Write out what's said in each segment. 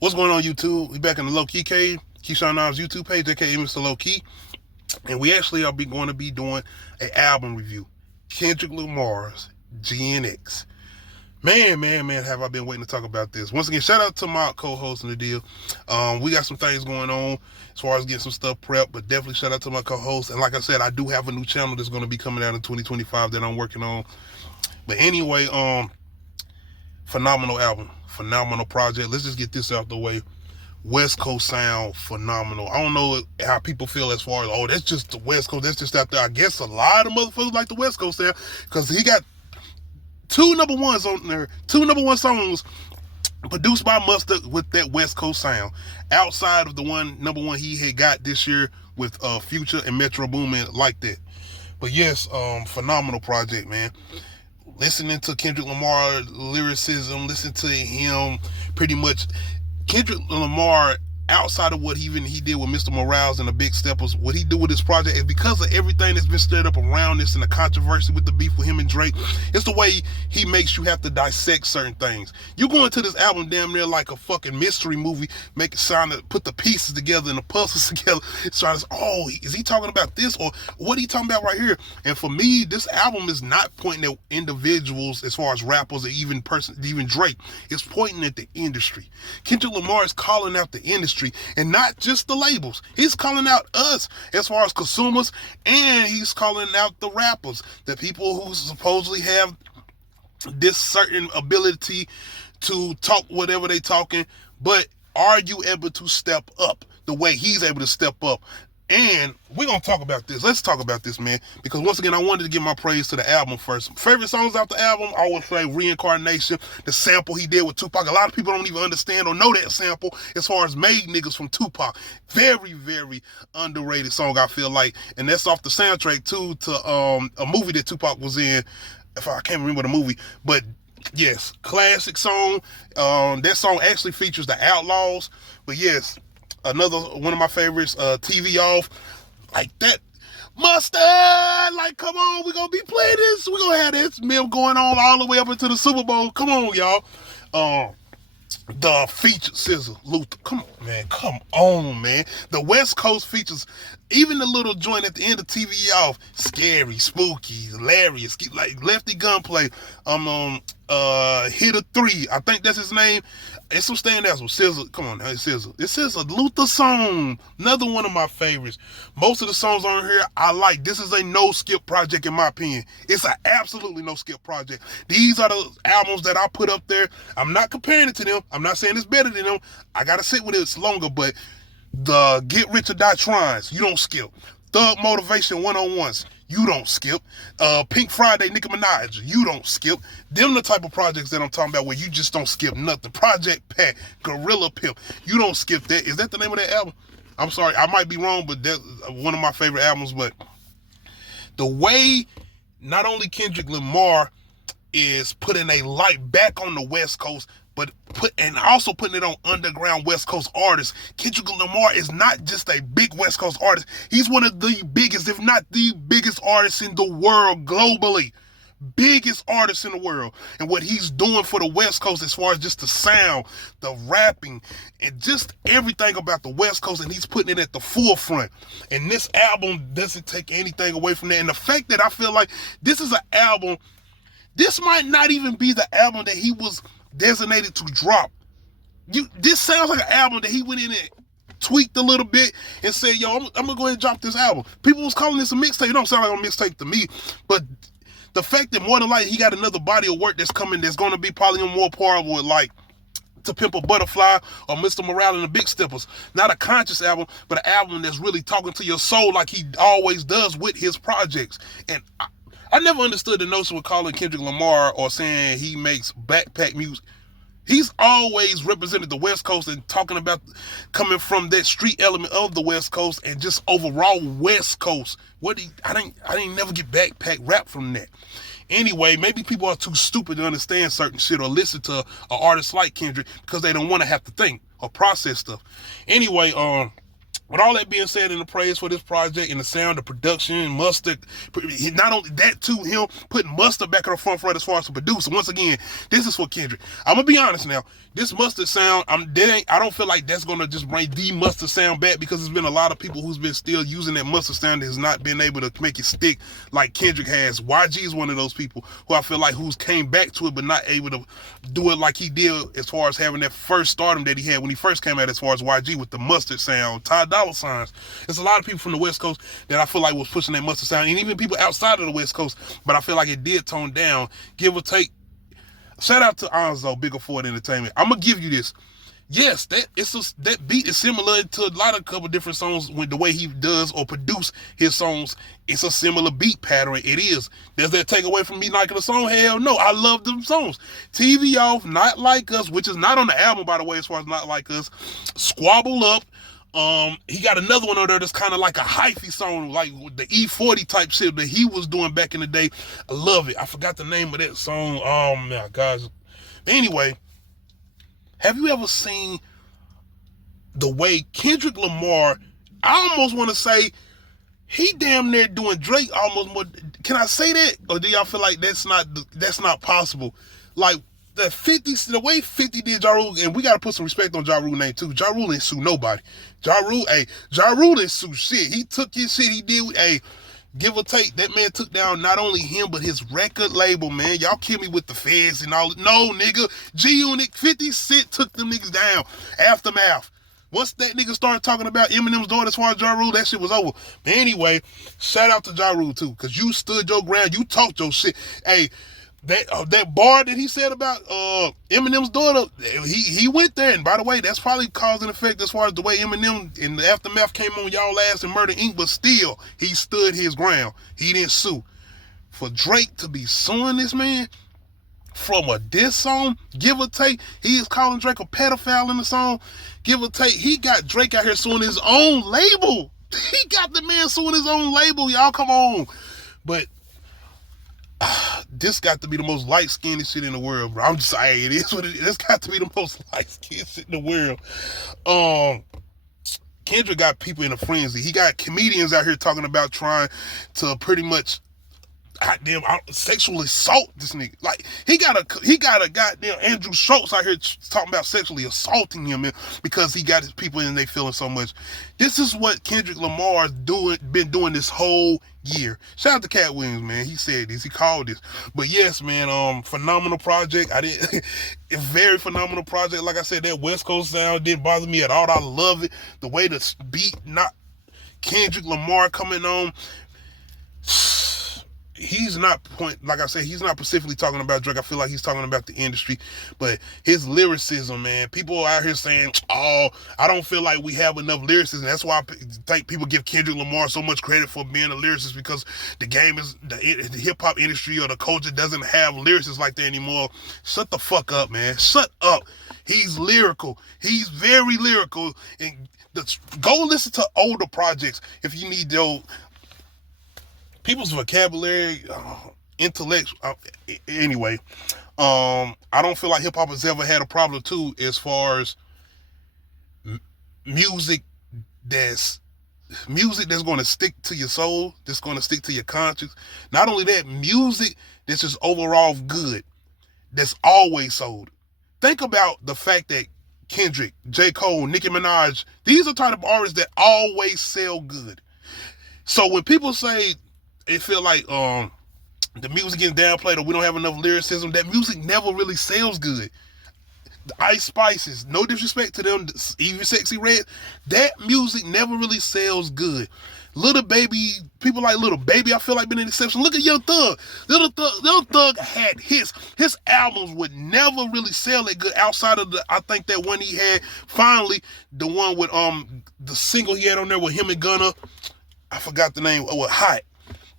What's going on, YouTube? We back in the Low Key Cave, Keyshawn Knobs YouTube page, aka Mr. Low Key, and we actually are going to be doing an album review. Kendrick Lamar's GNX. Man, have I been waiting to talk about this. Once again, shout out to my co-host in the deal. We got some things going on as far as getting some stuff prepped, but definitely shout out to my co-host. And like I said, I do have a new channel that's going to be coming out in 2025 that I'm working on. But anyway, phenomenal album, phenomenal project. Let's just get this out the way. West Coast sound, phenomenal. I don't know how people feel as far as, oh, that's just the West Coast, that's just out there. I guess a lot of motherfuckers like the West Coast there, because he got two number ones on there, two number one songs produced by Mustard with that West Coast sound. Outside of the number one he had got this year with Future and Metro Boomin like that. But yes, phenomenal project, man. Listening to Kendrick Lamar lyricism, listen to him pretty much. Kendrick Lamar, outside of what he did with Mr. Morales and the Big Steppers, what he do with this project is because of everything that's been stirred up around this and the controversy with the beef with him and Drake. It's the way he makes you have to dissect certain things. You go into this album damn near like a fucking mystery movie, make it sound, put the pieces together and the puzzles together. It's trying to, oh, is he talking about this or what are he talking about right here? And for me, this album is not pointing at individuals as far as rappers or even Drake. It's pointing at the industry. Kendrick Lamar is calling out the industry. And not just the labels. He's calling out us as far as consumers, and he's calling out the rappers, the people who supposedly have this certain ability to talk whatever they talking, but are you able to step up the way he's able to step up? And we're going to talk about this. Let's talk about this, man. Because once again, I wanted to give my praise to the album first. Favorite songs out the album, I would say Reincarnation, the sample he did with Tupac. A lot of people don't even understand or know that sample as far as Made Niggas from Tupac. Very, very underrated song, I feel like. And that's off the soundtrack, too, to a movie that Tupac was in. If I can't remember the movie. But yes, classic song. That song actually features the Outlaws. But yes, another one of my favorites, TV Off, like that Mustard, like come on, we're gonna be playing this, we're gonna have this meal going on all the way up into the Super Bowl. Come on, y'all. The featured SZA, Luther, come on, man. The West Coast features, even the little joint at the end of TV Off, scary, spooky, hilarious, like Lefty Gunplay, Hitter 3, I think that's his name. It's some standouts with SZA. Come on, it's SZA. This is a Luther song. Another one of my favorites. Most of the songs on here I like. This is a no-skip project in my opinion. It's an absolutely no-skip project. These are the albums that I put up there. I'm not comparing it to them. I'm not saying it's better than them. I gotta sit with it. It's longer, but the Get Rich or Die Tryings, you don't skip. Thug Motivation 101s, you don't skip. Pink Friday, Nicki Minaj, you don't skip. Them the type of projects that I'm talking about where you just don't skip nothing. Project Pat, Gorilla Pimp, you don't skip that. Is that the name of that album? I'm sorry, I might be wrong, but that's one of my favorite albums. But the way not only Kendrick Lamar is putting a light back on the West Coast, but also putting it on underground West Coast artists. Kendrick Lamar is not just a big West Coast artist. He's one of the biggest, if not the biggest artists in the world globally. Biggest artist in the world. And what he's doing for the West Coast as far as just the sound, the rapping, and just everything about the West Coast, and he's putting it at the forefront. And this album doesn't take anything away from that. And the fact that I feel like this is an album, this might not even be the album that he was designated to drop. This sounds like an album that he went in and tweaked a little bit and said, yo, I'm gonna go ahead and drop this album. People was calling this a mixtape. It don't sound like a mixtape to me, but the fact that more than likely he got another body of work that's coming that's gonna be probably more powerful with like To Pimp a Butterfly or Mr. Morale and the Big Steppers. Not a conscious album, but an album that's really talking to your soul like he always does with his projects. And I never understood the notion with calling Kendrick Lamar or saying he makes backpack music. He's always represented the West Coast and talking about coming from that street element of the West Coast and just overall West Coast. I didn't never get backpack rap from that. Anyway, maybe people are too stupid to understand certain shit or listen to an artist like Kendrick because they don't want to have to think or process stuff. Anyway, With all that being said, in the praise for this project and the sound, the production, Mustard, not only that too, him putting Mustard back on the front as far as the producer. Once again, this is for Kendrick. I'm gonna be honest now. This Mustard sound, I don't feel like that's gonna just bring the Mustard sound back, because there's been a lot of people who's been still using that Mustard sound that has not been able to make it stick like Kendrick has. YG is one of those people who I feel like who's came back to it but not able to do it like he did as far as having that first stardom that he had when he first came out as far as YG with the Mustard sound. Ty Dolla Signs. There's a lot of people from the West Coast that I feel like was pushing that Mustard sound, and even people outside of the West Coast, but I feel like it did tone down, give or take. Shout out to Onzo, Bigger Ford Entertainment. I'm gonna give you this. Yes, that beat is similar to a lot of couple different songs with the way he does or produce his songs. It's a similar beat pattern. It is. Does that take away from me liking the song? Hell no. I love them songs. TV Off, Not Like Us, which is not on the album, by the way, as far as Not Like Us. Squabble Up. He got another one over there that's kind of like a hyphy song, like the E40 type shit that he was doing back in the day. I love it. I forgot the name of that song. My guys. Anyway, have you ever seen the way Kendrick Lamar, I almost want to say, he damn near doing Drake almost more. Can I say that? Or do y'all feel like that's not possible? Like, the way 50 did Ja Rule, and we got to put some respect on Ja Rule's name too. Ja Rule didn't sue nobody. Ja Rule didn't sue shit. He took his shit, he did, give or take, that man took down not only him, but his record label, man. Y'all kill me with the feds and all. No, nigga. G-Unit, 50 Cent took them niggas down. Aftermath. Once that nigga started talking about Eminem's daughter as far as Ja Rule, that shit was over. But anyway, shout out to Ja Rule too, because you stood your ground. You talked your shit. Hey, that bar that he said about Eminem's daughter, he went there, and by the way, that's probably cause and effect as far as the way Eminem in the Aftermath came on Y'all Ass and Murder Inc., but still, he stood his ground. He didn't sue. For Drake to be suing this man from a diss song, give or take, he is calling Drake a pedophile in the song, give or take, he got Drake out here suing his own label. He got the man suing his own label, y'all, come on. But this got to be the most light-skinned shit in the world, bro. I'm just saying, it is what it is. This got to be the most light-skinned shit in the world. Kendrick got people in a frenzy. He got comedians out here talking about trying to pretty much goddamn sexually assault this nigga. Like, he got a goddamn Andrew Schultz out here talking about sexually assaulting him because he got his people in and they feeling so much. This is what Kendrick Lamar's been doing this whole year. Shout out to Cat Williams, man. He said this. He called this. But yes, man, phenomenal project. A very phenomenal project. Like I said, that West Coast sound didn't bother me at all. I love it. The way the beat, not Kendrick Lamar coming on. He's not like I said, he's not specifically talking about Drake. I feel like he's talking about the industry, but his lyricism, man, people are out here saying, oh, I don't feel like we have enough lyricism. That's why I think people give Kendrick Lamar so much credit for being a lyricist, because the game is, the hip hop industry or the culture doesn't have lyricists like that anymore. Shut the fuck up, man. Shut up. He's lyrical. He's very lyrical. And go listen to older projects if you need those. People's vocabulary, intellect. Anyway, I don't feel like hip hop has ever had a problem too, as far as music that's going to stick to your soul, that's going to stick to your conscience. Not only that, music that's just overall good, that's always sold. Think about the fact that Kendrick, J. Cole, Nicki Minaj, these are type of artists that always sell good. So when people say it feel like the music getting downplayed or we don't have enough lyricism, that music never really sells good. The Ice Spices, no disrespect to them, even Sexy Red, that music never really sells good. Little Baby, people like Little Baby, I feel like been an exception. Look at Young Thug. Little Thug had hits. His albums would never really sell that good outside of I think that one he had, finally, the one with the single he had on there with him and Gunna. I forgot the name. Oh, Hot.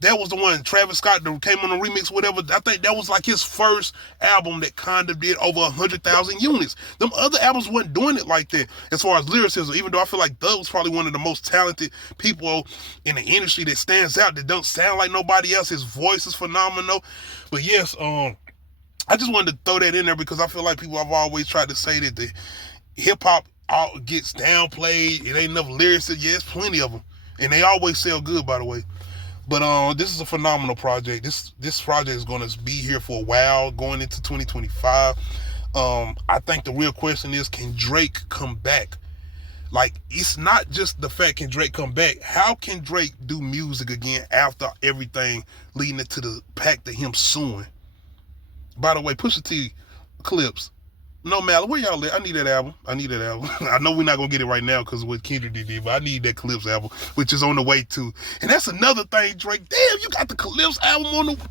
That was the one, Travis Scott, that came on the remix, whatever. I think that was like his first album that kind of did over 100,000 units. Them other albums wasn't doing it like that as far as lyricism, even though I feel like Doug was probably one of the most talented people in the industry that stands out, that don't sound like nobody else. His voice is phenomenal. But yes, I just wanted to throw that in there because I feel like people have always tried to say that hip hop gets downplayed. It ain't enough lyrics. Yeah, it's plenty of them, and they always sell good, by the way. But this is a phenomenal project. This project is going to be here for a while, going into 2025. I think the real question is, can Drake come back? Like, it's not just the fact can Drake come back. How can Drake do music again after everything leading into the pact of him suing? By the way, Pusha T clips. No matter where y'all at, I need that album. I know we're not gonna get it right now because what Kendrick did, but I need that Clips album, which is on the way too. And that's another thing, Drake. Damn, you got the Clips album on the.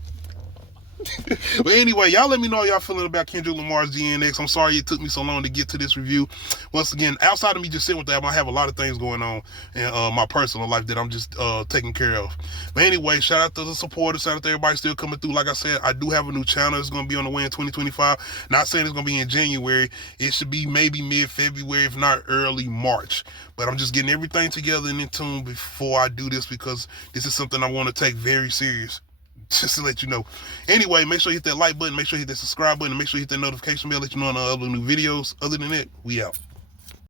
But anyway, y'all let me know how y'all feeling about Kendrick Lamar's GNX. I'm sorry it took me so long to get to this review. Once again, outside of me just sitting with the album, I have a lot of things going on in my personal life that I'm just taking care of. But anyway, shout out to the supporters, shout out to everybody still coming through. Like I said, I do have a new channel. It's going to be on the way in 2025. Not saying it's going to be in January. It should be maybe mid-February, if not early March. But I'm just getting everything together and in tune before I do this, because this is something I want to take very serious. Just to let you know. Anyway, make sure you hit that like button, make sure you hit that subscribe button, and make sure you hit that notification bell, let you know on other new videos. Other than that, we out.